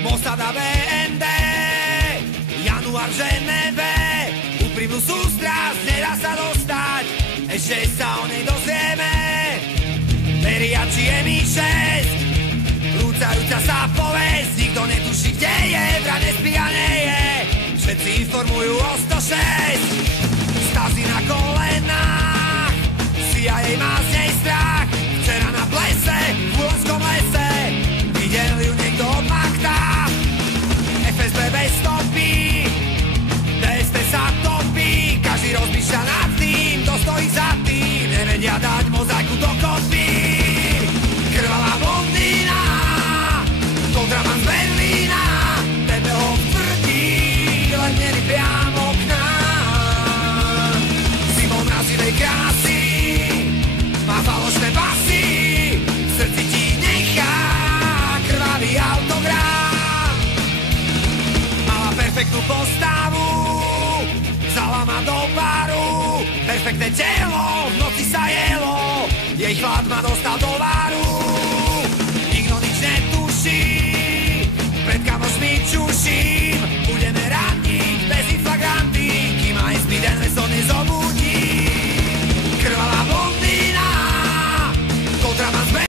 Mossad a BND, január v Ženeve, úprimnú sústrasť, nedá sa dostať, ešte sa o nej dozvieme. Veriači je Mi-6, rúcajúca sa povesť, nikto netuší, kde je, vraj nespí a nie je. Všetci informujú o 106, Stasi na kolenách, CIA má z nej strach. Včera na plese, v Ulovskom lese, videl ju niekto od Machta. FSB bez stopy, DST sa topí, každý rozmýšľa nad tým, kto stojí za tým, nevedia dať mozaiku dokopy. Krvavá blondína, kontraband z Berlína, TPO tvrdí, len mierí priamo k nám. Simon mrazivej krásy, má falošné basy, v srdci ti nechá krvavý autogram. Mala perfektnú postavu, vzala ma do baru, perfektné telo, v noci sa jelo, jej chlad ma dostal do varu. Nikto nič netuší,